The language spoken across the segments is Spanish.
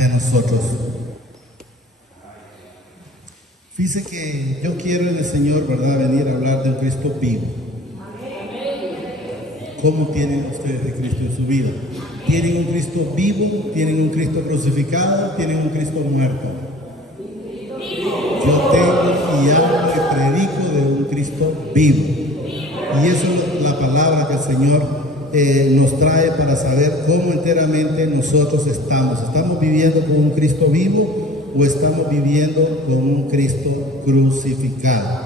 de nosotros. Dice que yo quiero en el Señor, ¿verdad?, venir a hablar de un Cristo vivo. ¿Cómo tienen ustedes de Cristo en su vida? ¿Tienen un Cristo vivo? ¿Tienen un Cristo crucificado? ¿Tienen un Cristo muerto? Yo tengo y hablo y predico de un Cristo vivo. Y eso es la palabra que el Señor nos trae para saber cómo enteramente nosotros estamos. ¿Estamos viviendo con un Cristo vivo o estamos viviendo con un Cristo crucificado?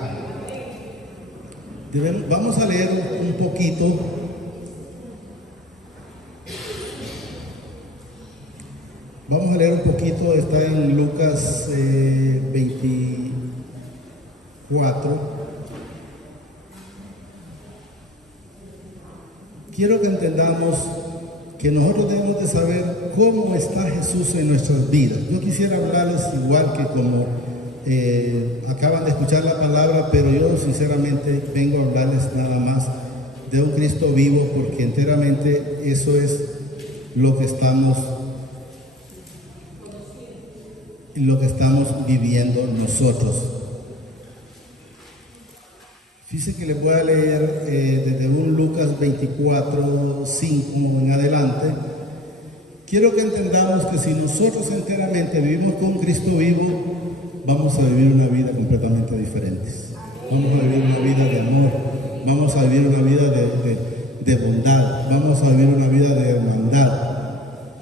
Vamos a leer un poquito. Vamos a leer un poquito, está en Lucas 24. Quiero que entendamos que nosotros debemos de saber cómo está Jesús en nuestras vidas. Yo quisiera hablarles igual que como acaban de escuchar la palabra, pero yo sinceramente vengo a hablarles nada más de un Cristo vivo, porque enteramente eso es lo que estamos viviendo nosotros. Dice que les voy a leer desde un Lucas 24, 5 en adelante. Quiero que entendamos que si nosotros enteramente vivimos con Cristo vivo, vamos a vivir una vida completamente diferente. Vamos a vivir una vida de amor, vamos a vivir una vida de bondad, vamos a vivir una vida de hermandad,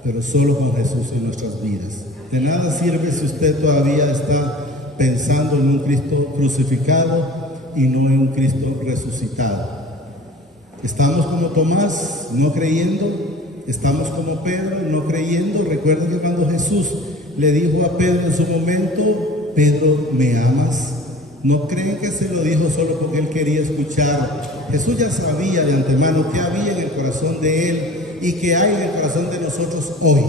pero solo con Jesús en nuestras vidas. De nada sirve si usted todavía está pensando en un Cristo crucificado y no en un Cristo resucitado. Estamos como Tomás, no creyendo. Estamos como Pedro, no creyendo. Recuerden que cuando Jesús le dijo a Pedro en su momento: Pedro, ¿me amas? No creen que se lo dijo solo porque él quería escuchar. Jesús ya sabía de antemano qué había en el corazón de él y qué hay en el corazón de nosotros hoy.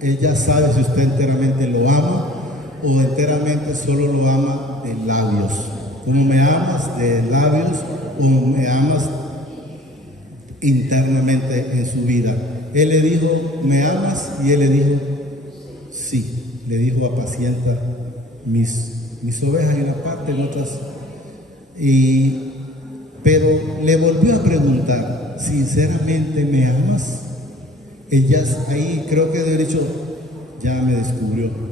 Él ya sabe si usted enteramente lo ama o enteramente solo lo ama de labios. ¿Cómo me amas? De labios, o me amas internamente en su vida. Él le dijo: ¿me amas? Y él le dijo: sí. Le dijo: apacienta mis ovejas en una parte, en otras. Pero le volvió a preguntar: ¿sinceramente me amas? Ella ahí creo que de dicho: ya me descubrió.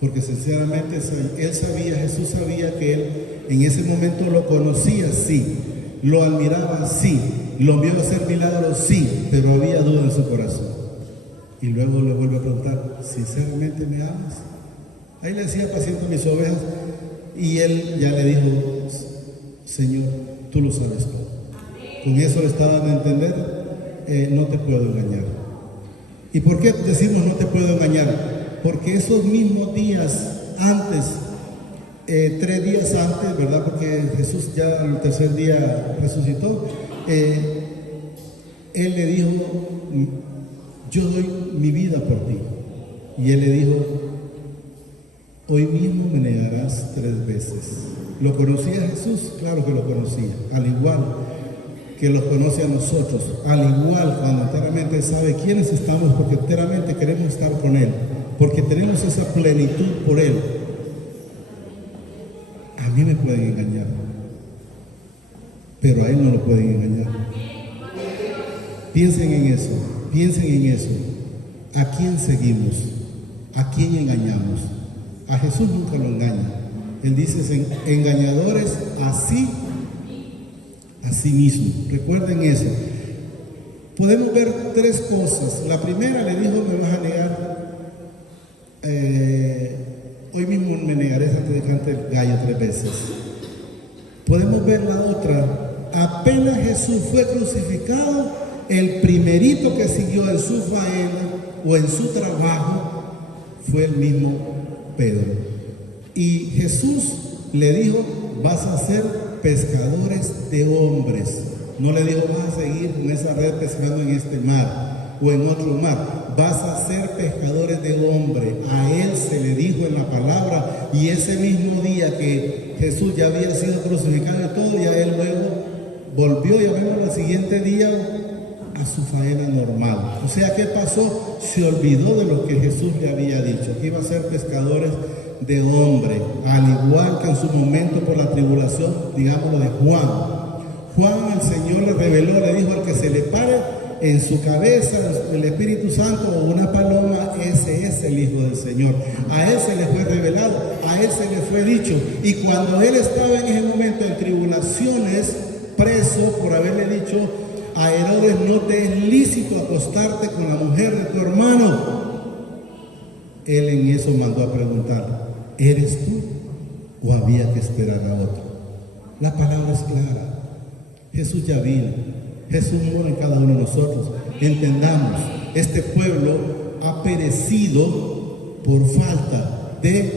Porque sinceramente él sabía, Jesús sabía que él en ese momento lo conocía, sí, lo admiraba, sí, lo vio hacer milagros, sí, pero había duda en su corazón. Y luego le vuelve a preguntar: ¿sinceramente me amas? Ahí le decía: apaciento mis ovejas. Y él ya le dijo: Señor, tú lo sabes todo. Con eso le estaba dando a entender: no te puedo engañar. ¿Y por qué decimos no te puedo engañar? Porque esos mismos días antes, 3 días antes, ¿verdad? Porque Jesús ya el tercer día resucitó. Él le dijo: yo doy mi vida por ti. Y él le dijo: hoy mismo me negarás 3 veces. ¿Lo conocía Jesús? Claro que lo conocía. Al igual que los conoce a nosotros. Al igual cuando enteramente sabe quiénes estamos, porque enteramente queremos estar con Él. Porque tenemos esa plenitud por Él. A mí me pueden engañar, pero a Él no lo pueden engañar. Piensen en eso, piensen en eso. ¿A quién seguimos? ¿A quién engañamos? A Jesús nunca lo engaña. Él dice: engañadores a sí mismo. Recuerden eso. Podemos ver 3 cosas. La primera, le dijo: me vas a negar. Hoy mismo me negaré antes de que cante el gallo 3 veces. Podemos ver la otra. Apenas Jesús fue crucificado, el primerito que siguió en su faena o en su trabajo fue el mismo Pedro. Y Jesús le dijo: vas a ser pescadores de hombres. No le dijo: vas a seguir con esa red pescando en este mar o en otro mar. Vas a ser pescadores de hombres. A él se le dijo en la palabra, y ese mismo día que Jesús ya había sido crucificado y todo, ya él luego volvió, y al siguiente día a su faena normal. O sea, ¿qué pasó? Se olvidó de lo que Jesús le había dicho, que iba a ser pescadores de hombre, al igual que en su momento por la tribulación, digámoslo, de Juan. Juan, el Señor le reveló, le dijo: al que se le pare en su cabeza el Espíritu Santo o una paloma, ese es el Hijo del Señor. A él se le fue revelado, a él se le fue dicho. Y cuando él estaba en ese momento en tribulaciones, preso por haberle dicho a Herodes: no te es lícito acostarte con la mujer de tu hermano, él en eso mandó a preguntar: ¿eres tú o había que esperar a otro? La palabra es clara. Jesús ya vino. Jesús mora en cada uno de nosotros. Entendamos, este pueblo ha perecido por falta de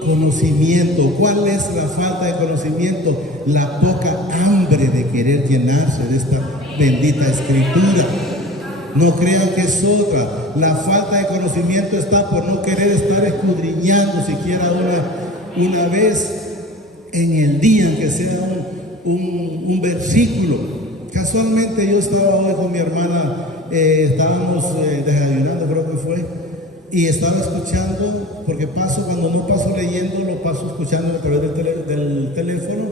conocimiento. ¿Cuál es la falta de conocimiento? La poca hambre de querer llenarse de esta bendita escritura. No crean que es otra. La falta de conocimiento está por no querer estar escudriñando siquiera una vez en el día, en que sea un versículo. Casualmente yo estaba hoy con mi hermana, estábamos desayunando, creo que fue, y estaba escuchando, porque cuando no paso leyendo, lo paso escuchando a través del teléfono,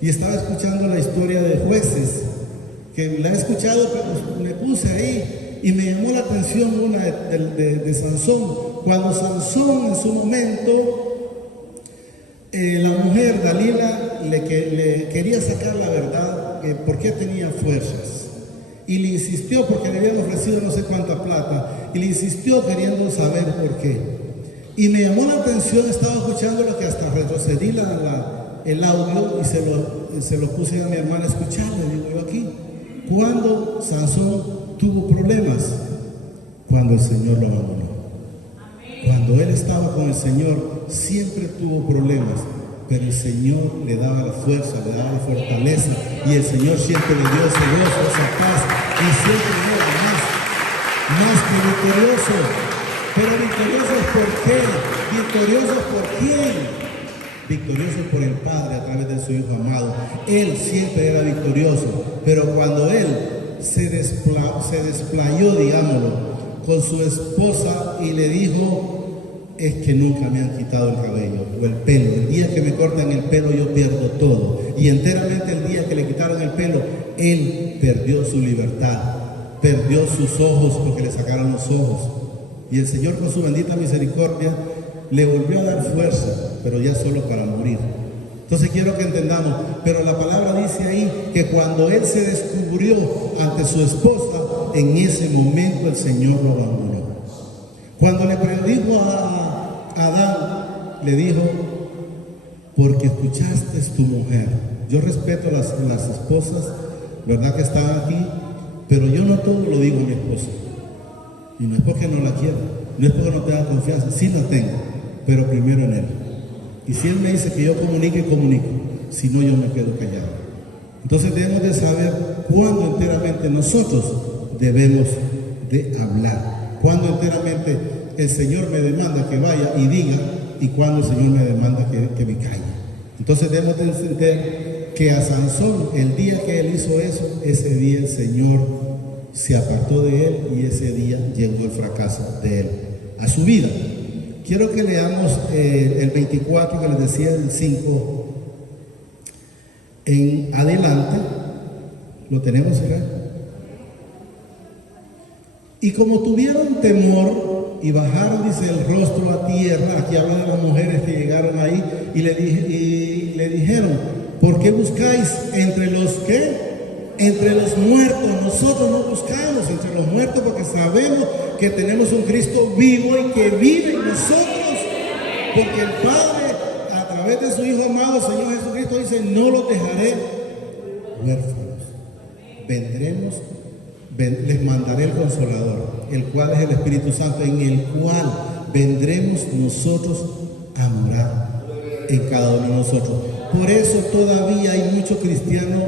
y estaba escuchando la historia de Jueces, que la he escuchado, pero me puse ahí y me llamó la atención una de Sansón. Cuando Sansón en su momento, la mujer Dalila le quería sacar la verdad, por qué tenía fuerzas, y le insistió, porque le habían ofrecido no sé cuánta plata, y le insistió queriendo saber por qué. Y me llamó la atención, estaba escuchando lo que hasta retrocedí el audio y se lo puse a mi hermana a escuchar. Le digo yo aquí: ¿cuándo Sansón tuvo problemas? Cuando el Señor lo abandonó. Cuando él estaba con el Señor, siempre tuvo problemas, pero el Señor le daba la fuerza, le daba la fortaleza, y el Señor siempre le dio ese gozo, esa paz, y siempre era más que victorioso. Pero victoriosos ¿por qué? Victoriosos ¿por quién? Victoriosos por el Padre a través de su Hijo amado. Él siempre era victorioso, pero cuando él se desplayó, digámoslo, con su esposa y le dijo: es que nunca me han quitado el cabello o el pelo. El día que me cortan el pelo yo pierdo todo. Y enteramente el día que le quitaron el pelo, él perdió su libertad, perdió sus ojos, porque le sacaron los ojos. Y el Señor, con su bendita misericordia, le volvió a dar fuerza, pero ya solo para morir. Entonces quiero que entendamos, pero la palabra dice ahí que cuando él se descubrió ante su esposa, en ese momento el Señor lo abandonó. Cuando le predijo a Adán, le dijo: porque escuchaste tu mujer. Yo respeto las esposas, verdad, que están aquí, pero yo no todo lo digo a mi esposa. Y no es porque no la quiera, no es porque no tenga confianza, sí la tengo, pero primero en él. Y si él me dice que yo comunique, comunico, si no yo me quedo callado. Entonces debemos de saber cuándo enteramente nosotros debemos de hablar, cuándo enteramente el Señor me demanda que vaya y diga, y cuándo el Señor me demanda que me calle. Entonces debemos de entender que a Sansón, el día que él hizo eso, ese día el Señor se apartó de él, y ese día llegó el fracaso de él a su vida. Quiero que leamos el 24, que les decía, el 5 en adelante. ¿Lo tenemos acá? Y como tuvieron temor y bajaron, dice, el rostro a tierra, aquí habla de las mujeres que llegaron ahí, y le dijeron: ¿por qué buscáis entre los qué? Entre los muertos. Nosotros no buscamos entre los muertos, porque sabemos que tenemos un Cristo vivo y que vive en nosotros, porque el Padre, a través de su Hijo amado, el Señor Jesucristo, dice: no los dejaré huérfanos, les mandaré el Consolador, el cual es el Espíritu Santo, en el cual vendremos nosotros a morar en cada uno de nosotros. Por eso todavía hay muchos cristianos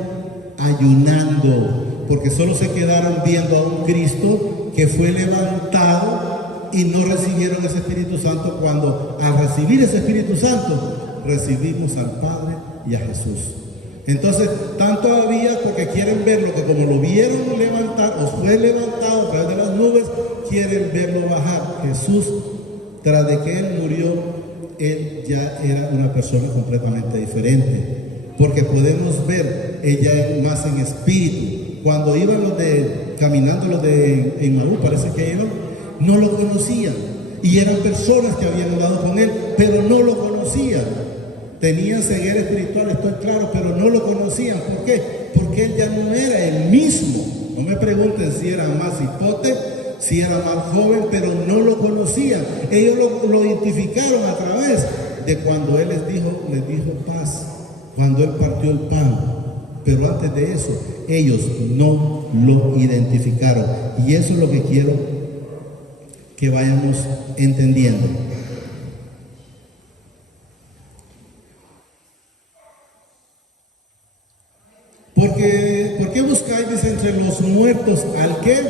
ayunando, porque solo se quedaron viendo a un Cristo que fue levantado y no recibieron ese Espíritu Santo, cuando al recibir ese Espíritu Santo recibimos al Padre y a Jesús. Entonces, están todavía porque quieren verlo, que como lo vieron levantar, o fue levantado a través de las nubes, quieren verlo bajar. Jesús, tras de que Él murió, Él ya era una persona completamente diferente. Porque podemos ver ella más en espíritu. Cuando iban caminando los de Emaús, parece que iban, no lo conocían. Y eran personas que habían hablado con Él, pero no lo conocían. Tenían ceguera espiritual, estoy claro, pero no lo conocían. ¿Por qué? Porque Él ya no era el mismo. No me pregunten si era más hipote, si era más joven, pero no lo conocían. Ellos lo identificaron a través de cuando Él les dijo paz, cuando Él partió el pan. Pero antes de eso, ellos no lo identificaron. Y eso es lo que quiero que vayamos entendiendo. ¿Por qué buscáis, dice, entre los muertos al que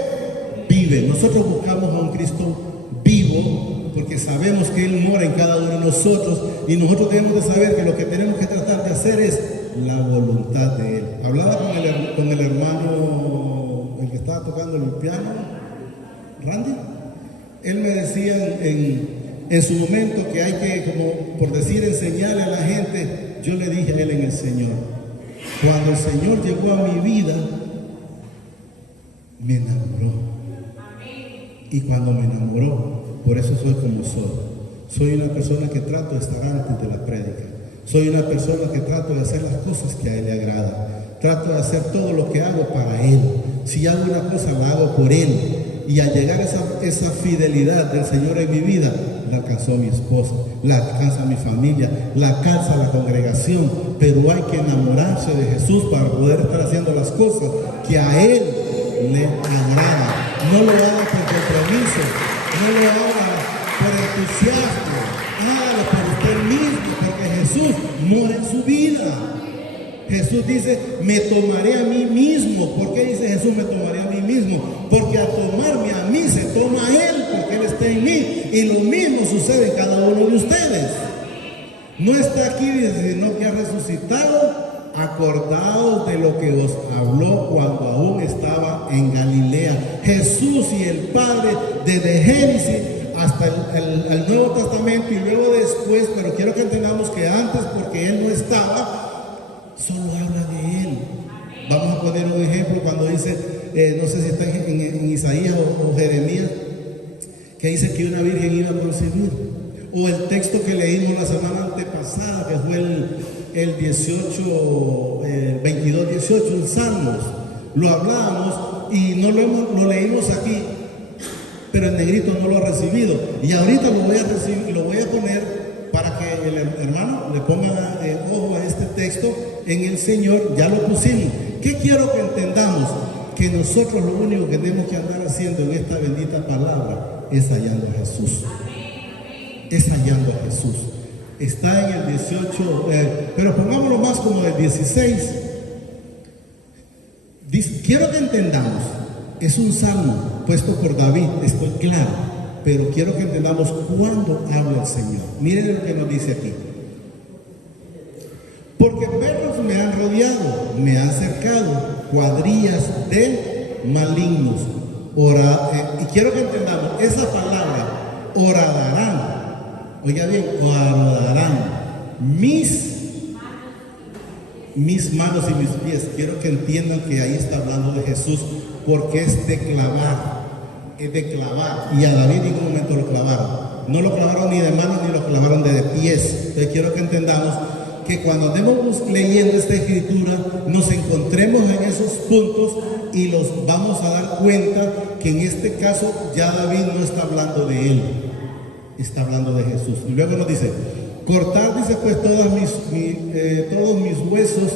vive? Nosotros buscamos a un Cristo vivo, porque sabemos que Él mora en cada uno de nosotros, y nosotros debemos de saber que lo que tenemos que tratar de hacer es la voluntad de Él. Hablaba con el hermano, el que estaba tocando el piano, Randy. Él me decía en su momento que hay que, como por decir, enseñarle a la gente. Yo le dije a él en el Señor, cuando el Señor llegó a mi vida, me enamoró. Y cuando me enamoró, por eso soy como soy. Soy una persona que trato de estar antes de la prédica. Soy una persona que trato de hacer las cosas que a Él le agradan. Trato de hacer todo lo que hago para Él. Si hago una cosa, la hago por Él. Y al llegar esa fidelidad del Señor en mi vida, la alcanzó mi esposa, la alcanza mi familia, la alcanza la congregación. Pero hay que enamorarse de Jesús para poder estar haciendo las cosas que a Él le agradan. No lo haga por compromiso, no lo haga por entusiasmo, hágalo por usted mismo, porque Jesús mora en su vida. Jesús dice, me tomaré a mí mismo. ¿Por qué dice Jesús, me tomaré a mí mismo? Porque al tomarme a mí se toma a Él, porque Él está en mí. Y lo mismo sucede en cada uno de ustedes. No está aquí, sino que ha resucitado. Acordaos de lo que os habló cuando aún estaba en Galilea. Jesús y el Padre, desde Génesis hasta el Nuevo Testamento y luego después, pero quiero que entendamos que antes, porque Él no estaba, solo habla de Él. Vamos a poner un ejemplo cuando dice, no sé si está en Isaías o Jeremías, que dice que una virgen iba a concebir. O el texto que leímos la semana antepasada, que fue el 22-18, en Salmos. Lo hablábamos y no lo leímos aquí, pero el negrito no lo ha recibido. Y ahorita lo voy a recibir, lo voy a poner para que el hermano le ponga ojo a este texto en el Señor. Ya lo pusimos. ¿Qué quiero que entendamos? Que nosotros lo único que tenemos que andar haciendo en esta bendita palabra es hallando a Jesús. Es hallando a Jesús. Está en el 18, pero pongámoslo más como el 16. Quiero que entendamos, es un salmo puesto por David, estoy claro, pero quiero que entendamos cuándo habla el Señor. Miren lo que nos dice aquí. Porque perros me han rodeado, me han cercado, cuadrillas de malignos. Y quiero que entendamos, esa palabra, oradarán. Oiga bien, guardarán mis manos y mis pies. Quiero que entiendan que ahí está hablando de Jesús, porque es de clavar, y a David en un momento lo clavaron. No lo clavaron ni de manos ni lo clavaron de pies. Entonces quiero que entendamos que cuando andemos leyendo esta escritura, nos encontremos en esos puntos y los vamos a dar cuenta que en este caso ya David no está hablando de él, está hablando de Jesús. Y luego nos dice, cortar, dice, pues todos mis huesos,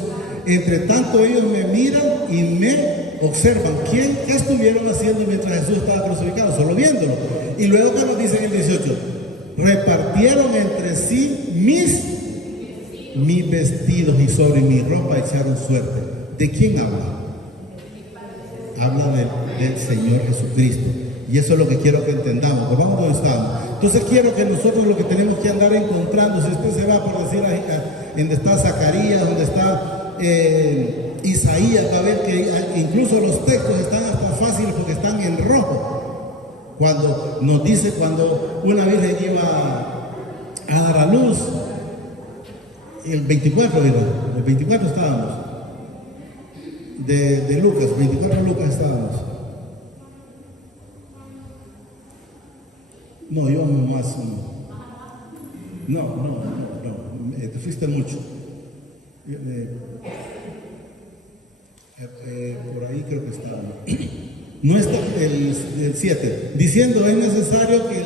entre tanto ellos me miran y me observan. ¿Qué estuvieron haciendo mientras Jesús estaba crucificado? Solo viéndolo. Y luego que nos dice en el 18, repartieron entre sí mis vestidos y sobre mi ropa echaron suerte. ¿De quién habla? Habla del Señor Jesucristo. Y eso es lo que quiero que entendamos. Pues vamos donde estamos. Entonces quiero que nosotros lo que tenemos que andar encontrando, si usted se va por decir donde está Zacarías, donde está Isaías, va a ver que incluso los textos están hasta fáciles porque están en rojo. Cuando nos dice, cuando una virgen iba a dar a luz, el 24 era, el 24 estábamos, de Lucas, 24 de Lucas estábamos. No, íbamos más. No, te fuiste mucho. Por ahí creo que estábamos. No está el 7, diciendo es necesario que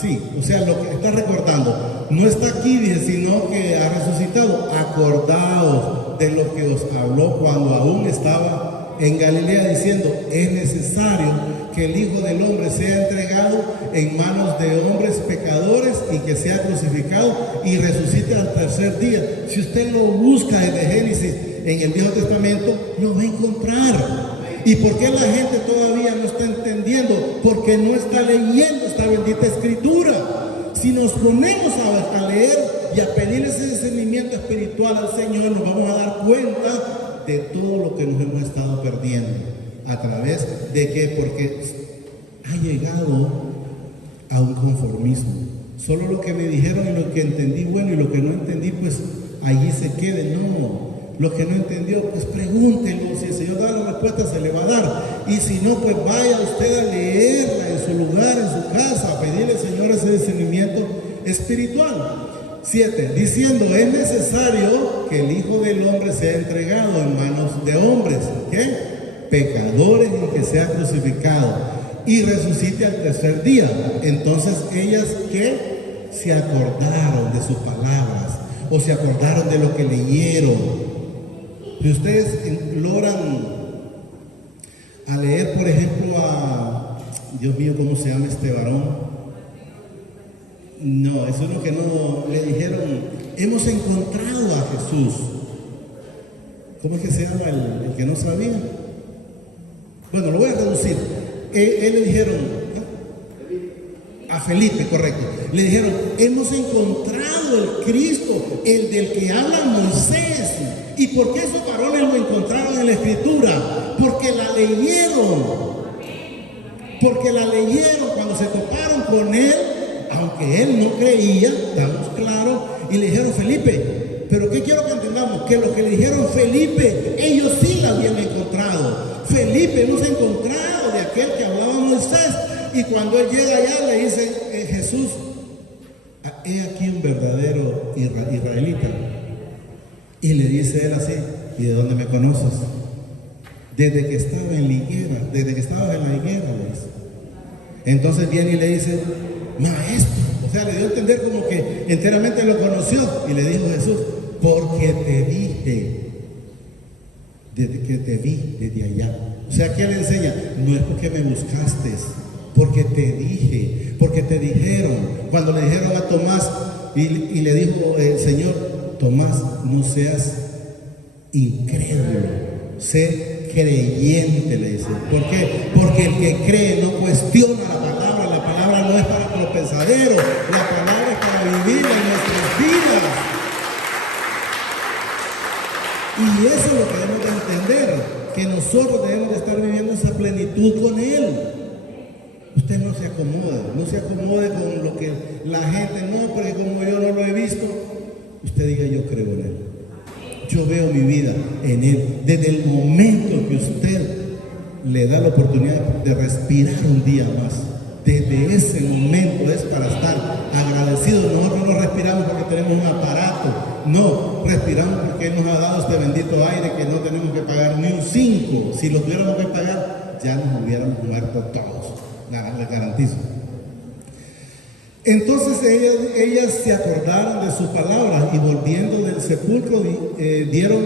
sí, o sea, lo que está recordando, no está aquí, dice, sino que ha resucitado. Acordaos de lo que os habló cuando aún estaba en Galilea, diciendo, es necesario que el Hijo del Hombre sea entregado en manos de hombres pecadores y que sea crucificado y resucite al tercer día. Si usted lo busca desde Génesis en el Viejo Testamento, lo va a encontrar. ¿Y por qué la gente todavía no está entendiendo? Porque no está leyendo esta bendita escritura. Si nos ponemos a leer y a pedir ese discernimiento espiritual al Señor, nos vamos a dar cuenta de todo lo que nos hemos estado perdiendo. ¿A través de qué? Porque ha llegado a un conformismo. Solo lo que me dijeron y lo que entendí bueno, y lo que no entendí, pues allí se quede. No. Lo que no entendió, pues pregúntelo. Si el Señor da la respuesta, se le va a dar. Y si no, pues vaya usted a leerla en su lugar, en su casa, a pedirle al Señor ese discernimiento espiritual. 7, diciendo, es necesario que el Hijo del Hombre sea entregado en manos de hombres, ¿qué? Pecadores, y que sea crucificado y resucite al tercer día. Entonces ellas, ¿qué? Se acordaron de sus palabras, o se acordaron de lo que leyeron. Si ustedes logran a leer, por ejemplo, Dios mío, ¿cómo se llama este varón? No, eso es lo que no le dijeron. Hemos encontrado a Jesús. ¿Cómo es que se llama el que no sabía? Bueno, lo voy a reducir. Él le dijeron, a Felipe, correcto. Le dijeron, hemos encontrado el Cristo, el del que habla Moisés. ¿Y por qué esos varones lo encontraron en la Escritura? Porque la leyeron. Porque la leyeron cuando se toparon con él, aunque él no creía, estamos claros, y le dijeron, Felipe, pero ¿qué quiero que entendamos? Que lo que le dijeron Felipe, ellos sí la habían encontrado. Felipe, hemos encontrado de aquel que hablaba Moisés. Y cuando él llega allá, le dice Jesús, he aquí un verdadero israelita. Y le dice él así, ¿y de dónde me conoces? Desde que estaba en la higuera, desde que estaba en la higuera, le dice. Entonces viene y le dice, maestro, o sea, le dio a entender como que enteramente lo conoció. Y le dijo Jesús, porque te dije, desde que te vi desde allá. O sea, ¿qué le enseña? No es porque me buscaste, porque te dije, porque te dijeron. Cuando le dijeron a Tomás y le dijo el Señor, Tomás, no seas incrédulo, sé creyente, le dice. ¿Por qué? Porque el que cree no cuestiona la palabra no es para los pensaderos, la palabra es para vivir en nuestras vidas. Y eso es lo que debemos de entender, que nosotros debemos de estar viviendo esa plenitud con Él. Usted no se acomode con lo que la gente, no, porque como yo no lo he visto, usted diga, yo creo en Él. Yo veo mi vida en Él. Desde el momento que usted le da la oportunidad de respirar un día más, desde ese momento es para estar agradecidos. Nosotros no respiramos porque tenemos un aparato, no, respiramos porque Él nos ha dado este bendito aire que no tenemos que pagar ni un 5. Si lo tuviéramos que pagar, ya nos hubiéramos muerto todos, les garantizo. Entonces ellas se acordaron de sus palabras y volviendo del sepulcro dieron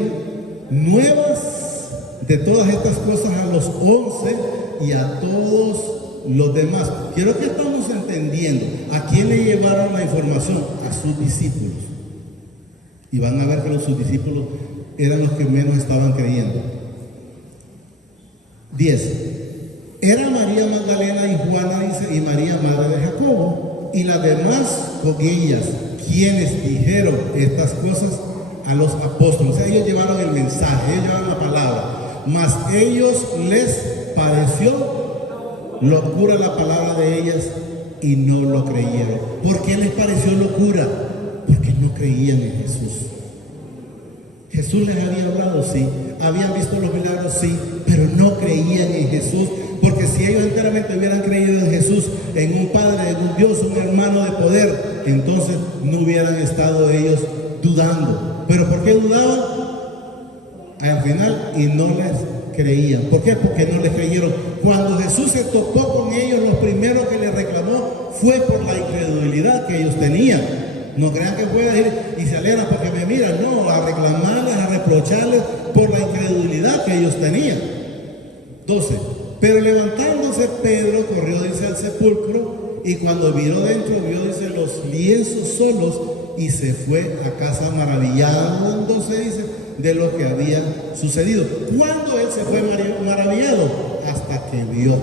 nuevas de todas estas cosas a los 11 y a todos los demás. Quiero que estamos entendiendo a quién le llevaron la información, a sus discípulos. Y van a ver que sus discípulos eran los que menos estaban creyendo. 10. Era María Magdalena y Juana, dice, y María madre de Jacobo, y las demás con ellas, quienes dijeron estas cosas a los apóstoles. O sea, ellos llevaron el mensaje, ellos llevaron la palabra, mas ellos les pareció locura la palabra de ellas y no lo creyeron. ¿Por qué les pareció locura? Porque no creían en Jesús. Jesús les había hablado, sí, habían visto los milagros, sí, pero no creían en Jesús, porque si ellos enteramente hubieran creído en Jesús, en un Padre, en un Dios, un hermano de poder, entonces no hubieran estado ellos dudando. ¿Pero por qué dudaban? Al final, y no les creían. ¿Por qué? Porque no les creyeron. Cuando Jesús se topó con ellos, lo primero que les reclamó fue por la incredulidad que ellos tenían. No crean que pueda ir y se alegran porque me miran, no, a reclamarles, a reprocharles por la incredulidad que ellos tenían. 12. Pero levantándose Pedro corrió, dice, al sepulcro, y cuando miró dentro, vio, dice, los lienzos solos, y se fue a casa maravillado, se dice, de lo que había sucedido. ¿Cuándo él se fue maravillado? Hasta que vio.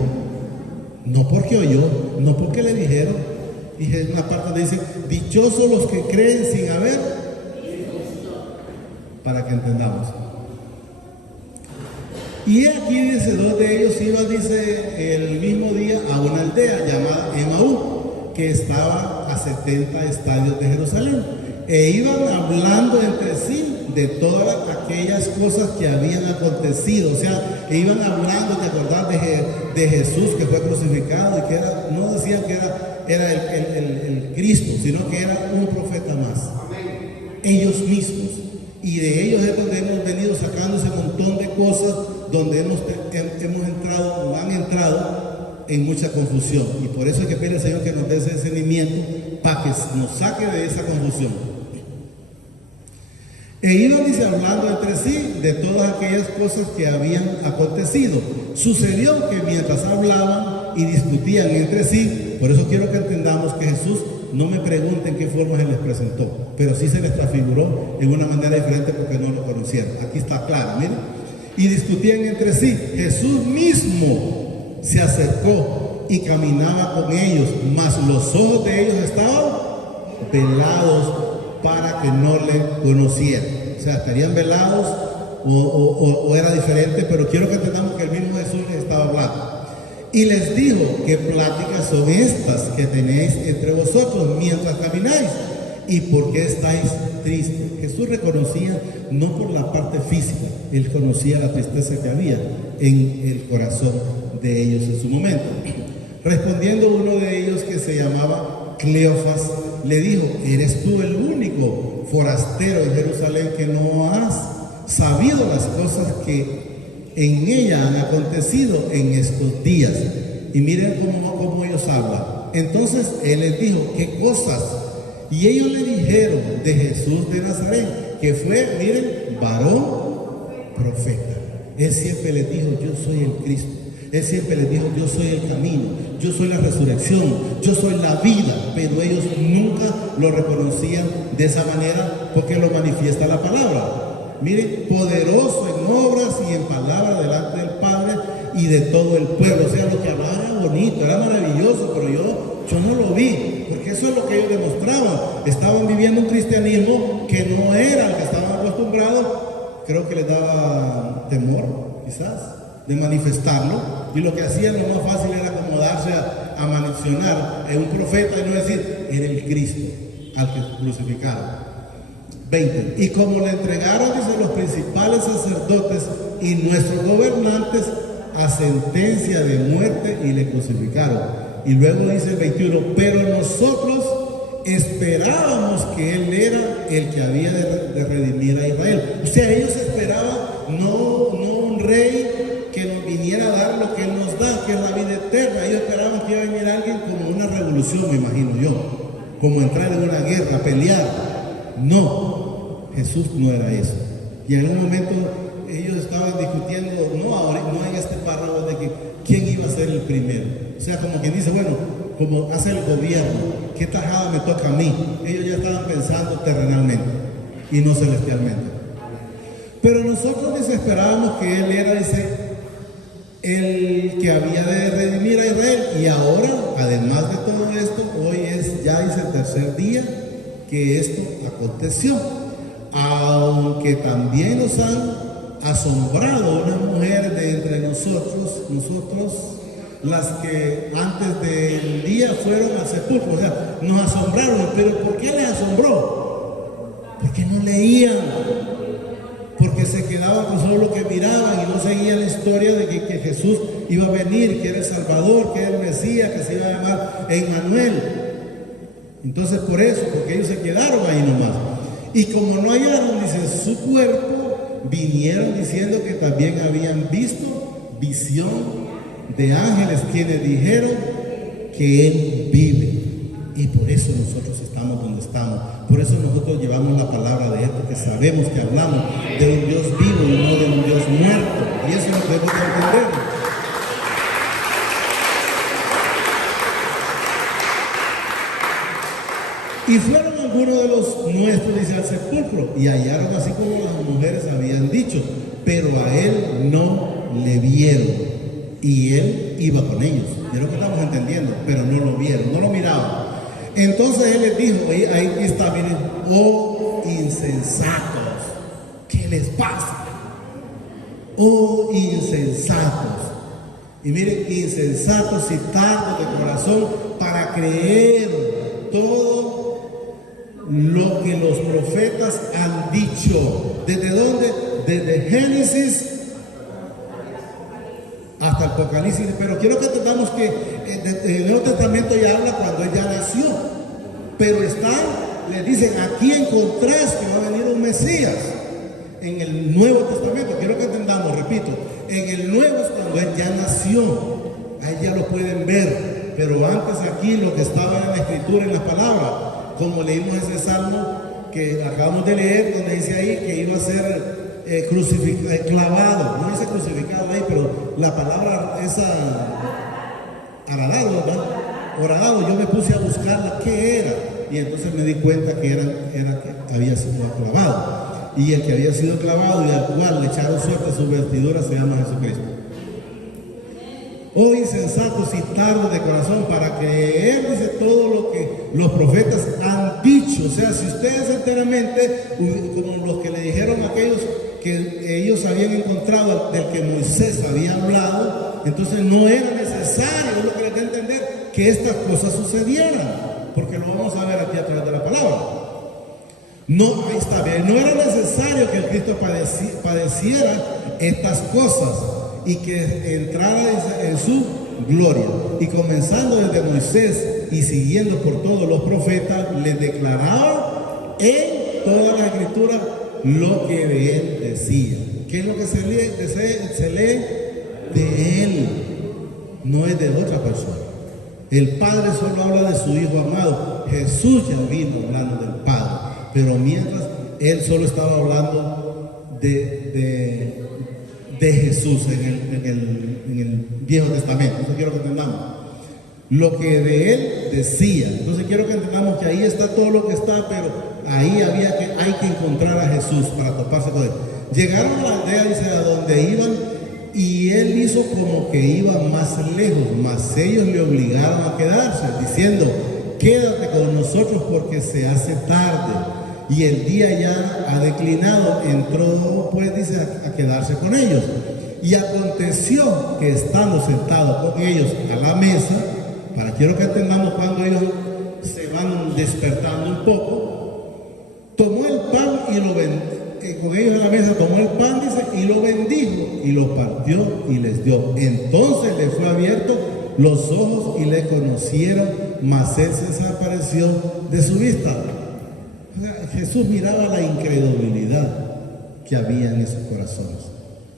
No porque oyó, no porque le dijeron. Y en una parte donde dice, dichosos los que creen sin haber, para que entendamos. Y aquí dice, dos de ellos iban, dice, el mismo día a una aldea llamada Emaú, que estaba a 70 estadios de Jerusalén, e iban hablando entre sí de todas aquellas cosas que habían acontecido. O sea, que iban hablando, ¿te acordás de Jesús que fue crucificado y que era, no decían que era el Cristo, sino que era un profeta más? Ellos mismos. Y de ellos es donde hemos venido sacando ese montón de cosas, donde hemos entrado o han entrado en mucha confusión. Y por eso hay que pedir al Señor que nos dé ese discernimiento para que nos saque de esa confusión. E iban, dice, hablando entre sí de todas aquellas cosas que habían acontecido. Sucedió que mientras hablaban y discutían entre sí, por eso quiero que entendamos que Jesús, no me pregunten qué forma se les presentó, pero sí se les transfiguró en una manera diferente porque no lo conocieron. Aquí está claro, miren. Y discutían entre sí. Jesús mismo se acercó y caminaba con ellos, mas los ojos de ellos estaban velados para que no le conocieran. O sea, estarían velados o era diferente, pero quiero que entendamos que el mismo Jesús les estaba hablando. Y les dijo, ¿qué pláticas son estas que tenéis entre vosotros mientras camináis? ¿Y por qué estáis tristes? Jesús reconocía, no por la parte física, él conocía la tristeza que había en el corazón de ellos en su momento. Respondiendo uno de ellos, que se llamaba Cleofas, le dijo, ¿eres tú el único forastero en Jerusalén que no has sabido las cosas que en ella han acontecido en estos días? Y miren cómo ellos hablan. Entonces él les dijo, ¿qué cosas? Y ellos le dijeron de Jesús de Nazaret, que fue, miren, varón profeta. Él siempre les dijo, yo soy el Cristo. Él siempre les dijo, yo soy el camino, yo soy la resurrección, yo soy la vida. Pero ellos nunca lo reconocían de esa manera porque lo manifiesta la palabra. Miren, poderoso en obras y en palabras delante del Padre y de todo el pueblo. O sea, lo que hablaba era bonito, era maravilloso, pero yo no lo vi, porque eso es lo que ellos demostraban. Estaban viviendo un cristianismo que no era el que estaban acostumbrados. Creo que les daba temor, quizás, de manifestarlo, y lo que hacían lo más fácil era acomodarse a mencionar a un profeta y no decir, era el Cristo al que crucificaron. 20. Y como le entregaron, dice, los principales sacerdotes y nuestros gobernantes a sentencia de muerte y le crucificaron. Y luego dice el 21, pero nosotros esperábamos que él era el que había de redimir a Israel. O sea, ellos esperaban no un rey que nos viniera a dar lo que él nos da, que es la vida eterna. Ellos esperaban que iba a venir alguien como una revolución, me imagino yo, como entrar en una guerra, pelear. No, Jesús no era eso. Y en un momento ellos estaban discutiendo, no en este párrafo, de que quién iba a ser el primero. O sea, como quien dice, bueno, como hace el gobierno, ¿qué tajada me toca a mí? Ellos ya estaban pensando terrenalmente y no celestialmente. Pero nosotros desesperábamos que él era, dice, el que había de redimir a Israel. Y ahora, además de todo esto, hoy es ya, dice, el tercer día que esto aconteció. aunque también nos han asombrado una mujer de entre nosotros, las que antes del día fueron al sepulcro. O sea, nos asombraron. ¿Pero por qué les asombró? Porque no leían, porque se quedaban con solo lo que miraban y no seguían la historia de que Jesús iba a venir, que era el Salvador, que era el Mesías, que se iba a llamar Emmanuel. Entonces por eso, porque ellos se quedaron ahí nomás. Y como no hallaron, dice, su cuerpo, vinieron diciendo que también habían visto visión de ángeles quienes dijeron que Él vive. Y por eso nosotros estamos donde estamos. Por eso nosotros llevamos la palabra de Él, porque sabemos que hablamos de un Dios vivo y no de un Dios muerto. Y eso es lo que debemos entender. Y fueron algunos de los nuestros, dice, al sepulcro, y hallaron así como las mujeres habían dicho, pero a Él no le vieron. Y Él iba con ellos. Es lo que estamos entendiendo, pero no lo vieron, no lo miraban. Entonces Él les dijo, ahí está, miren, oh insensatos, ¿qué les pasa? Oh insensatos. Y miren, insensatos y tardos de corazón para creer todo lo que los profetas han dicho. ¿Desde dónde? Desde Génesis hasta Apocalipsis. Pero quiero que entendamos que el Nuevo Testamento ya habla cuando Él ya nació. Pero le dicen, aquí encontrás que va a venir un Mesías. En el Nuevo Testamento, quiero que entendamos, repito, en el Nuevo es cuando Él ya nació. Ahí ya lo pueden ver. Pero antes aquí lo que estaba en la Escritura, en la palabra, como leímos ese salmo que acabamos de leer, donde dice ahí que iba a ser clavado, no dice crucificado ahí, pero la palabra esa aradado, ¿verdad? Horadado, yo me puse a buscarla, ¿qué era? Y entonces me di cuenta que era que había sido clavado. Y el que había sido clavado y al cual le echaron suerte a su vestidura se llama Jesucristo. Oh insensatos y tardos de corazón para creer, dice, todo lo que los profetas han dicho. O sea, si ustedes enteramente, como los que le dijeron a aquellos que ellos habían encontrado del que Moisés había hablado, entonces no era necesario, es lo que les da a entender, que estas cosas sucedieran, porque lo vamos a ver aquí a través de la palabra. No, ahí está bien, no era necesario que el Cristo padeciera estas cosas y que entrara en su gloria. Y comenzando desde Moisés y siguiendo por todos los profetas, les declaraba en toda la Escritura lo que de Él decía. ¿Qué es lo que se lee? De Él, no es de otra persona. El Padre solo habla de su Hijo amado. Jesús ya vino hablando del Padre, pero mientras Él solo estaba hablando de Jesús en el Viejo Testamento. Entonces quiero que entendamos lo que de Él decía. Entonces quiero que entendamos que ahí está todo lo que está, pero ahí hay que encontrar a Jesús para toparse con Él. Llegaron a la aldea, dice, a donde iban, y Él hizo como que iba más lejos, mas ellos le obligaron a quedarse, diciendo, quédate con nosotros porque se hace tarde y el día ya ha declinado. Entró pues, dice, a quedarse con ellos. Y aconteció que estando sentados con ellos a la mesa, quiero que entendamos cuando ellos se van despertando un poco, tomó el pan y lo bendijo. Con ellos a la mesa tomó el pan, dice, y lo bendijo y lo partió y les dio. Entonces le fue abierto los ojos y le conocieron, mas Él se desapareció de su vista. O sea, Jesús miraba la incredulidad que había en esos corazones.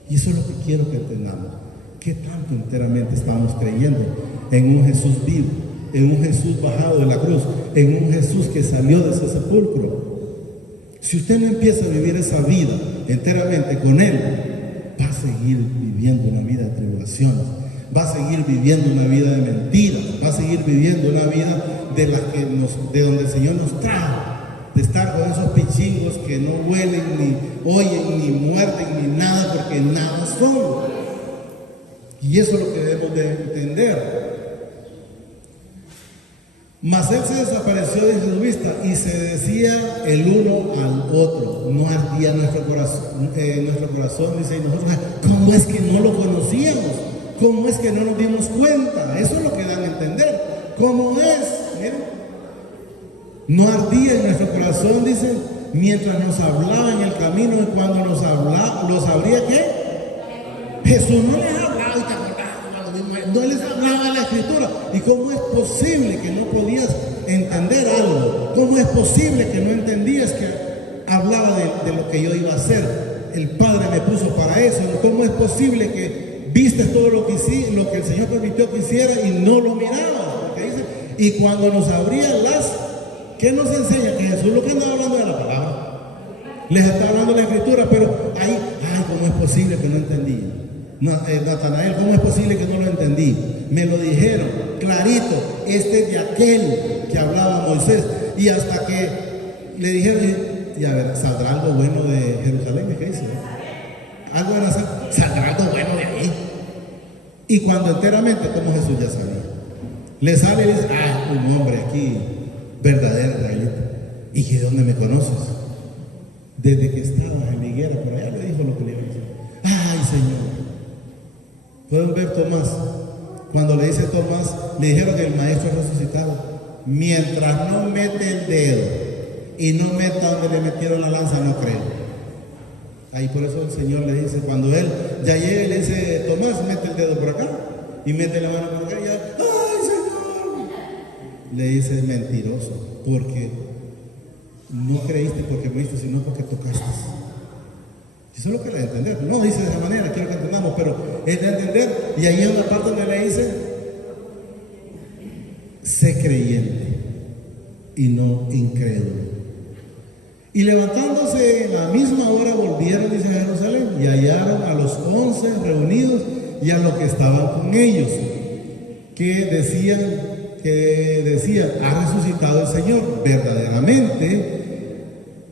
Y eso es lo que quiero que entendamos. ¿Qué tanto enteramente estamos creyendo en un Jesús vivo, en un Jesús bajado de la cruz, en un Jesús que salió de ese sepulcro? Si usted no empieza a vivir esa vida enteramente con Él, va a seguir viviendo una vida de tribulaciones, va a seguir viviendo una vida de mentiras, va a seguir viviendo una vida de donde el Señor nos trajo, de estar con esos pichingos que no huelen, ni oyen, ni muerden, ni nada, porque nada son. Y eso es lo que debemos de entender. Mas él se desapareció de su vista y se decía el uno al otro. No ardía nuestro corazón, dice, y nosotros, ¿cómo es que no lo conocíamos? ¿Cómo es que no nos dimos cuenta? Eso es lo que dan a entender. ¿Cómo es? Miren. No ardía en nuestro corazón, dice, mientras nos hablaba en el camino, y cuando nos hablaba, ¿los abría qué? Jesús no les hablaba, no les hablaba la escritura. ¿Y cómo es posible que no podías entender algo? ¿Cómo es posible que no entendías que hablaba de lo que yo iba a hacer? El Padre me puso para eso. ¿Cómo es posible que viste todo lo que el Señor permitió que hiciera y no lo mirabas? Porque dice, y cuando nos abría ¿qué nos enseña? Que Jesús lo que andaba hablando de la palabra. Les está hablando de la escritura, pero ahí, ¿cómo es posible que no entendí? Natanael, ¿cómo es posible que no lo entendí? Me lo dijeron clarito, este es de aquel que hablaba Moisés. Y hasta que le dijeron, y a ver, ¿saldrá algo bueno de Jerusalén? ¿Qué dice? Algo van a hacer, saldrá algo bueno de ahí. Y cuando enteramente, como Jesús ya sabía, le sale y dice, un hombre aquí, verdadero israelita. ¿Y que de dónde me conoces? Desde que estabas en la higuera, por allá le dijo lo que le iba a decir. Ay, Señor. Pueden ver Tomás, cuando le dice Tomás, le dijeron que el maestro resucitado, mientras no mete el dedo y no meta donde le metieron la lanza, no creo. Ahí por eso el Señor le dice, cuando él ya llega y le dice, Tomás, mete el dedo por acá y mete la mano por acá, y ya, ¡ay, Señor! Le dice, mentiroso, porque no creíste porque me viste, sino porque tocaste. Eso es lo que le da a entender. No dice de esa manera, quiero que entendamos, pero es de entender. Y ahí hay una parte donde le dice, sé creyente y no incrédulo. Y levantándose en la misma hora volvieron, dice, a Jerusalén, y hallaron a los 11 reunidos y a los que estaban con ellos, que decían, ha resucitado el Señor verdaderamente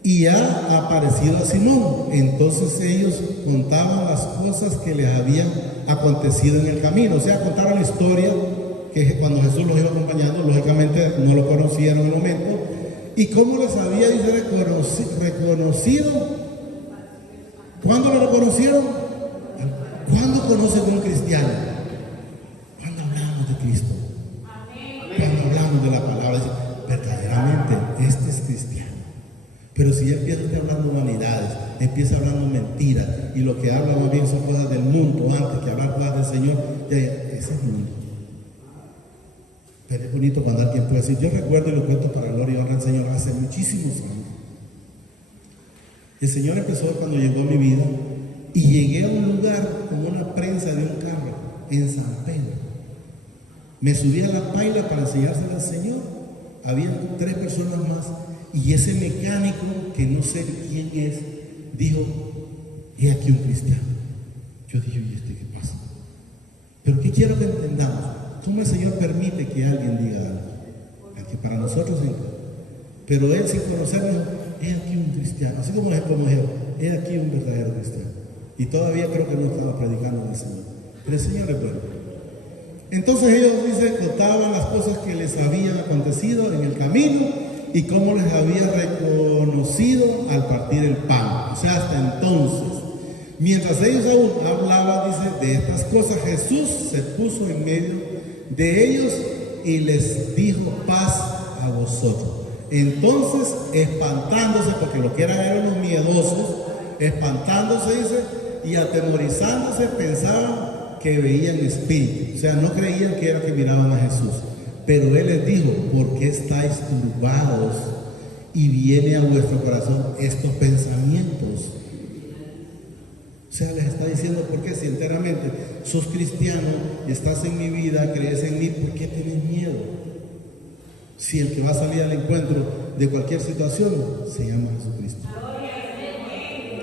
y ha aparecido a Simón. Entonces ellos contaban las cosas que les habían acontecido en el camino. O sea, contaron la historia que cuando Jesús los iba acompañando, lógicamente no lo conocían en el momento. Y cómo les había reconocido. ¿Cuándo lo reconocieron? ¿Cuándo conocen a un cristiano? Cuando hablamos de Cristo. Cuando hablamos de la palabra, verdaderamente este es cristiano. Pero si ya empieza hablando humanidades, empieza hablando mentiras, y lo que habla más bien son cosas del mundo antes que hablar cosas del Señor, ese es mundo. Pero es bonito cuando alguien puede decir, yo recuerdo y lo cuento para gloria y honra al Señor, hace muchísimos años. El Señor empezó cuando llegó a mi vida, y llegué a un lugar como una prensa de un carro en San Pedro. Me subí a la paila para enseñársela al Señor. Había 3 personas más. Y ese mecánico, que no sé quién es, dijo, he aquí un cristiano. Yo dije, ¿y este qué pasa? Pero ¿qué quiero que entendamos? ¿Cómo el Señor permite que alguien diga algo? Aquí para nosotros sí. Pero él, sin conocerlo, he aquí un cristiano. Así como dijo, he aquí un verdadero cristiano. Y todavía creo que no estaba predicando del Señor. Pero el Señor es bueno. Entonces ellos, dicen, contaban las cosas que les habían acontecido en el camino y cómo les había reconocido al partir el pan. O sea, hasta entonces, mientras ellos aún hablaban, dice, de estas cosas, Jesús se puso en medio de ellos y les dijo, paz a vosotros. Entonces, espantándose, porque lo que eran los miedosos, espantándose, dice, y atemorizándose, pensaban que veían espíritu. O sea, no creían que era que miraban a Jesús. Pero Él les dijo, ¿por qué estáis turbados y viene a vuestro corazón estos pensamientos? O sea, les está diciendo, ¿por qué si enteramente sos cristiano, estás en mi vida, crees en mí, ¿por qué tienes miedo? Si el que va a salir al encuentro de cualquier situación se llama Jesucristo.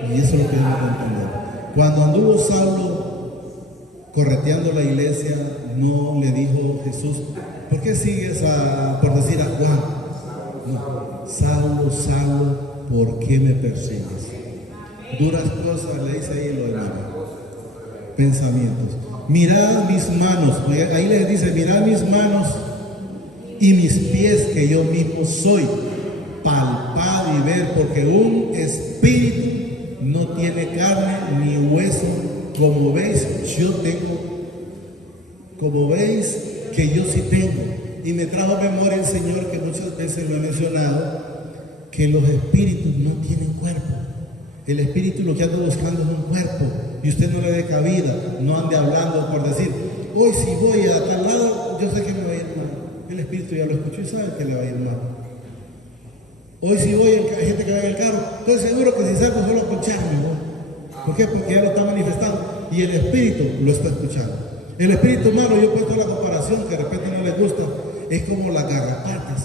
Y eso es lo que debemos entender. Cuando anduvo Saulo correteando la iglesia, no le dijo Jesús, ¿por qué sigues por decir a Juan? No, Saulo, Saulo, ¿por qué me persigues? Duras cosas le dice ahí lo hermano. Pensamientos. Mirad mis manos. Ahí les dice, mirad mis manos y mis pies que yo mismo soy. Palpad y ver, porque un espíritu no tiene carne ni hueso, como veis yo tengo, como veis que yo sí tengo. Y me trajo a memoria el Señor, que muchas veces lo he mencionado, que los espíritus no tienen cuerpo. El espíritu lo que anda buscando es un cuerpo, y usted no le dé cabida, no ande hablando por decir, hoy si voy a tal lado, yo sé que me va a ir mal. El espíritu ya lo escuchó y sabe que le va a ir mal. Hoy si voy, hay gente que va en el carro, estoy seguro que si salgo solo a poncharme, ¿no? ¿Por qué? Porque ya lo está manifestando y el espíritu lo está escuchando. El espíritu malo, yo he puesto la comparación que de repente no les gusta, es como las garrapatas.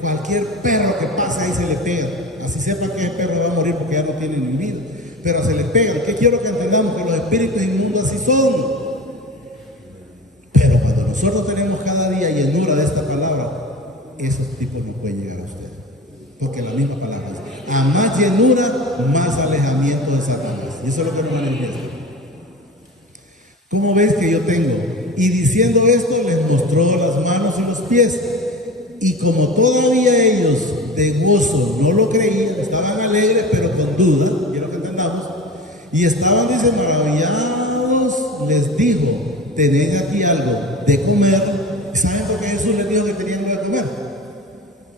Cualquier perro que pasa ahí se le pega. Así sepa que ese perro va a morir porque ya no tiene ni vida, pero se le pega. ¿Qué quiero que entendamos? Que los espíritus inmundos así son. Pero cuando nosotros tenemos cada día llenura de esta palabra, esos tipos no pueden llegar a usted. Porque la misma palabra es, a más llenura, más alejamiento de Satanás. Y eso es lo que nos manifiesta. ¿Cómo ves que yo tengo? Y diciendo esto, les mostró las manos y los pies. Y como todavía ellos de gozo no lo creían, estaban alegres pero con duda, quiero que entendamos, y estaban, dice, maravillados, les dijo, tenéis aquí algo de comer. ¿Y saben por qué Jesús les dijo que tenían algo de comer?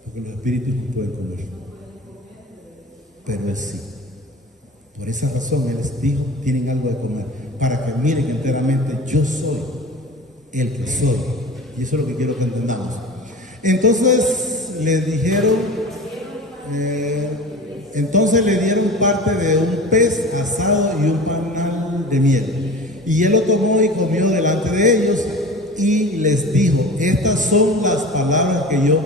Porque los espíritus no pueden comer, pero Él sí. Por esa razón Él les dijo, tienen algo de comer, para que miren enteramente, yo soy el que soy. Y eso es lo que quiero que entendamos. Entonces les dijeron, entonces le dieron parte de un pez asado y un panal de miel. Y Él lo tomó y comió delante de ellos y les dijo, estas son las palabras que yo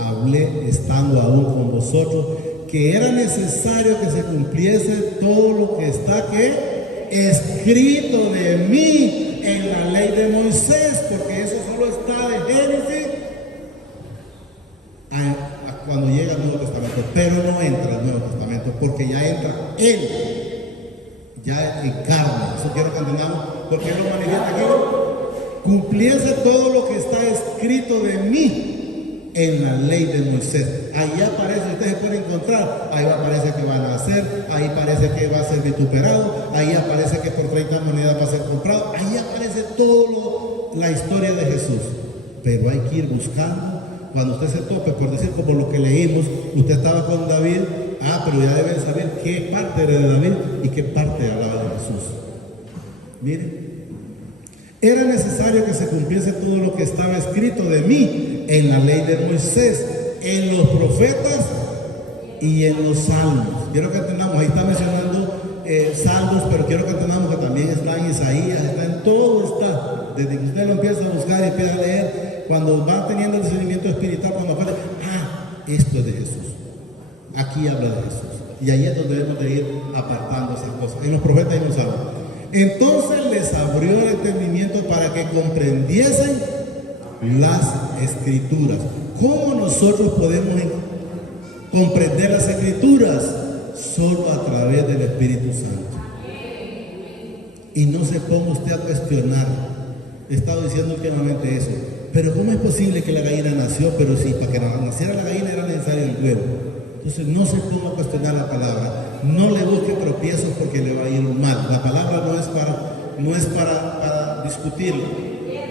hablé estando aún con vosotros, que era necesario que se cumpliese todo lo que está escrito de mí en la ley de Moisés, porque eso solo está de Génesis a cuando llega el Nuevo Testamento, pero no entra el Nuevo Testamento, porque ya entra Él, ya en carne. Eso quiero que entendamos, porque Él lo manifiesta aquí. Cumpliese todo lo que está escrito de mí en la ley de Moisés. Ahí aparece, ustedes pueden encontrar, ahí aparece que van a hacer, ahí parece que va a ser vituperado, ahí aparece que por 30 monedas va a ser comprado, ahí aparece todo la historia de Jesús. Pero hay que ir buscando. Cuando usted se tope, por decir como lo que leímos, usted estaba con David, pero ya deben saber qué parte era de David y qué parte hablaba de Jesús. Miren, era necesario que se cumpliese todo lo que estaba escrito de mí en la ley de Moisés, en los profetas y en los salmos. Quiero que entendamos, ahí está mencionando salmos, pero quiero que entendamos que también está en Isaías, está en todo, está. Desde que usted lo empieza a buscar y empieza a leer, cuando va teniendo el discernimiento espiritual, cuando aparece, esto es de Jesús. Aquí habla de Jesús. Y ahí es donde debemos de ir apartando esas cosas, en los profetas y en los salmos. Entonces les abrió el entendimiento para que comprendiesen las escrituras. ¿Cómo nosotros podemos comprender las escrituras? Solo a través del Espíritu Santo. Y no se ponga usted a cuestionar. He estado diciendo últimamente eso. Pero ¿cómo es posible que la gallina nació? Pero sí, para que naciera la gallina era necesario el huevo. Entonces no se ponga a cuestionar la palabra. No le busque tropiezos porque le va a ir mal. La palabra no es para discutir,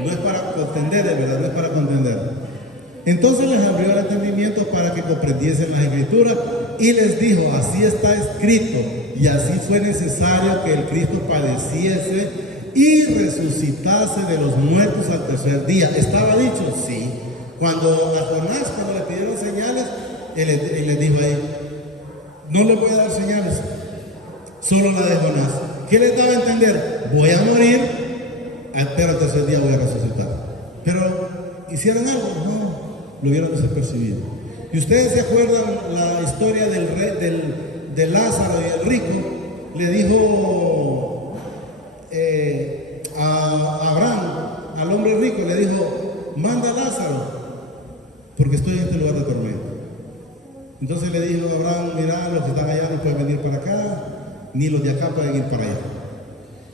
no es para contender, de verdad, no es para contender. Entonces les abrió el entendimiento para que comprendiesen las escrituras y les dijo, así está escrito, y así fue necesario que el Cristo padeciese y resucitase de los muertos al tercer día. ¿Estaba dicho? Sí. Cuando a Jonás, cuando le pidieron señales, él les dijo ahí, no le voy a dar señales, solo la de Jonás. ¿Qué les daba a entender? Voy a morir, pero al tercer día voy a resucitar. Pero, ¿hicieron algo? No, lo vieron desapercibido. Y ustedes se acuerdan la historia de Lázaro y el rico. Le dijo a Abraham, al hombre rico, le dijo, manda a Lázaro, porque estoy en este lugar de tormento. Entonces le dijo a Abraham, mira, los que están allá no pueden venir para acá, ni los de acá pueden ir para allá.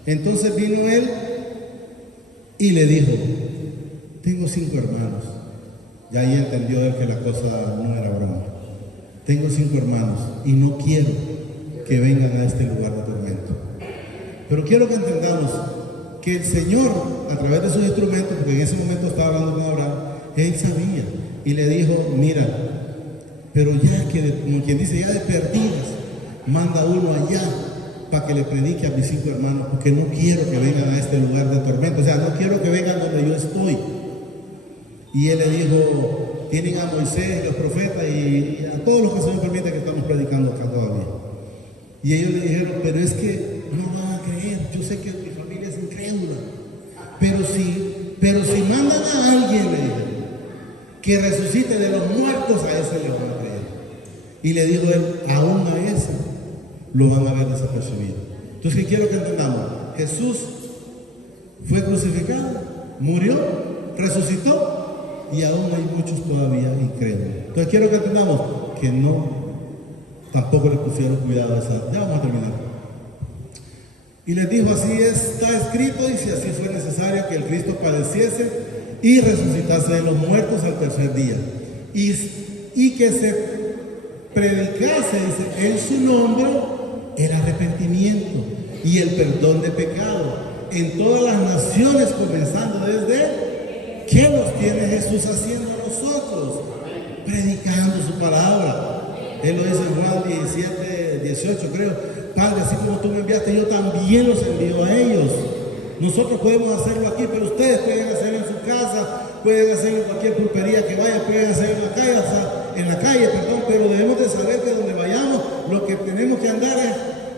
Entonces vino él y le dijo, tengo 5 hermanos. Ya ahí entendió él que la cosa no era broma. Tengo 5 hermanos y no quiero que vengan a este lugar de tormento. Pero quiero que entendamos que el Señor, a través de sus instrumentos, porque en ese momento estaba hablando con Abraham, él sabía y le dijo, mira, pero ya que, como quien dice, ya de perdidas, manda uno allá para que le predique a mis 5 hermanos, porque no quiero que vengan a este lugar de tormento, o sea, no quiero que vengan donde yo estoy. Y él le dijo, tienen a Moisés y los profetas y a todos los que se nos permite que estamos predicando acá todavía. Y ellos le dijeron, pero es que no van a creer, yo sé que mi familia es incrédula, pero si mandan a alguien, le dijeron, que resucite de los muertos, a ese le van a creer. Y le dijo él, aún a ese lo van a ver desapercibido. Entonces, ¿qué quiero que entendamos? Jesús fue crucificado, murió, resucitó y aún hay muchos todavía incrédulos. Entonces, quiero que entendamos que no, tampoco le pusieron cuidado a esa. Ya vamos a terminar. Y les dijo, así está escrito, y si así fue necesario que el Cristo padeciese y resucitase de los muertos al tercer día, y que se predicase, dice, en su nombre el arrepentimiento y el perdón de pecado en todas las naciones, comenzando desde ¿qué nos tiene Jesús haciendo a nosotros? Predicando su palabra. Él lo dice en Juan 17, 18, creo. Padre, así como tú me enviaste, yo también los envío a ellos. Nosotros podemos hacerlo aquí, pero ustedes pueden hacerlo en su casa, pueden hacerlo en cualquier pulpería que vaya, pueden hacerlo en la calle, pero debemos de saber que donde vayamos, lo que tenemos que andar es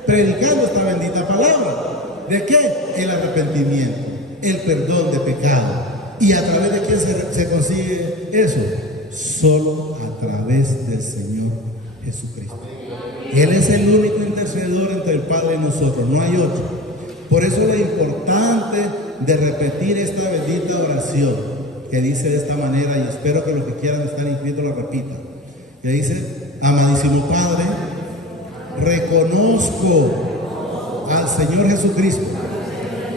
predicando esta bendita palabra. ¿De qué? El arrepentimiento, el perdón de pecado. ¿Y a través de quién se consigue eso? Solo a través del Señor Jesucristo. Él es el único intercedor entre el Padre y nosotros, no hay otro. Por eso es lo importante de repetir esta bendita oración, que dice de esta manera, y espero que los que quieran estar inscritos lo repitan, que dice, amadísimo Padre, reconozco al Señor Jesucristo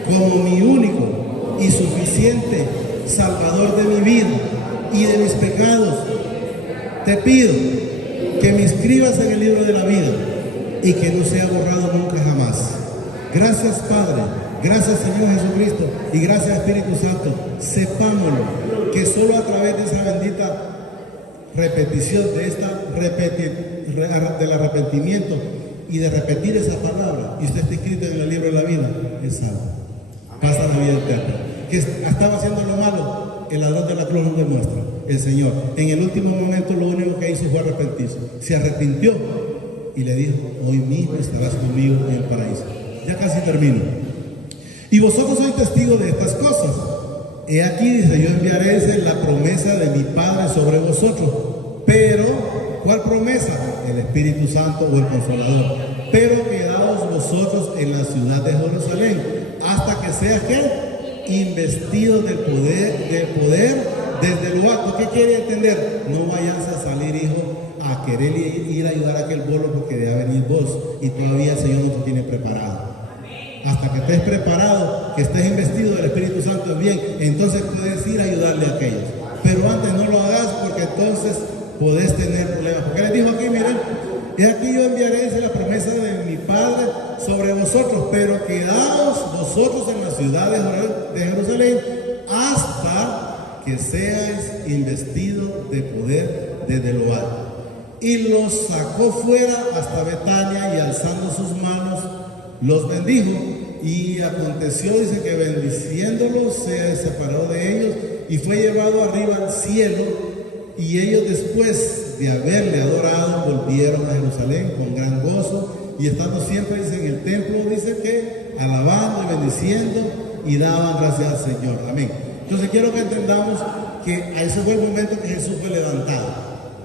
como mi único y suficiente Salvador de mi vida y de mis pecados. Te pido que me inscribas en el libro de la vida y que no sea borrado nunca jamás. Gracias, Padre, gracias, Señor Jesucristo, y gracias, Espíritu Santo. Sepámoslo, que solo a través de esa bendita repetición, del arrepentimiento y de repetir esa palabra, y usted está escrito en el libro de la vida, es salvo. Pasa la vida eterna. Que estaba haciendo lo malo, el ladrón de la cruz nos demuestra. El Señor, en el último momento, lo único que hizo fue arrepentirse. Se arrepintió y le dijo, hoy mismo estarás conmigo en el paraíso. Ya casi termino. Y vosotros sois testigos de estas cosas. He aquí, dice, yo enviaré la promesa de mi Padre sobre vosotros. Pero, ¿cuál promesa? El Espíritu Santo o el Consolador. Pero quedaos vosotros en la ciudad de Jerusalén, hasta que seas ¿qué? Investidos del poder desde lo alto. ¿Qué quiere entender? No vayas a salir, hijo, a querer ir a ayudar a aquel bolo porque debe venir vos y todavía el Señor no te tiene preparado. Hasta que estés preparado, que estés investido del Espíritu Santo bien, entonces puedes ir a ayudarle a aquellos. Pero antes no lo hagas, porque entonces podés tener problemas. Porque les dijo aquí, miren, y aquí yo enviaré la promesa de mi Padre sobre vosotros, pero quedaos vosotros en la ciudad de Jerusalén hasta que seáis investidos de poder desde lo alto. Y los sacó fuera hasta Betania, y alzando sus manos los bendijo. Y aconteció, dice, que bendiciéndolos se separó de ellos y fue llevado arriba al cielo. Y ellos, después de haberle adorado, volvieron a Jerusalén con gran gozo, y estando siempre, dice, en el templo, dice que alabando y bendiciendo y daban gracias al Señor. Amén. Entonces quiero que entendamos que a ese fue el momento que Jesús fue levantado.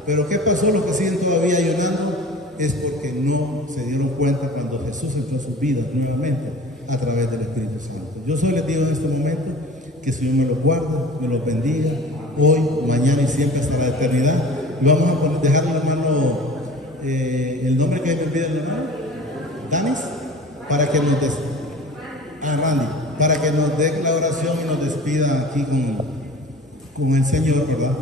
Pero ¿qué pasó? Los que siguen todavía ayunando es porque no se dieron cuenta cuando Jesús entró en sus vidas nuevamente a través del Espíritu Santo. Yo solo les digo en este momento que el Señor me los guarde, me los bendiga, hoy, mañana y siempre hasta la eternidad. Y vamos a dejarle, hermano, el nombre que me pide el hermano, Danis, para que nos Randy, para que nos dé la oración y nos despida aquí con el Señor, ¿verdad?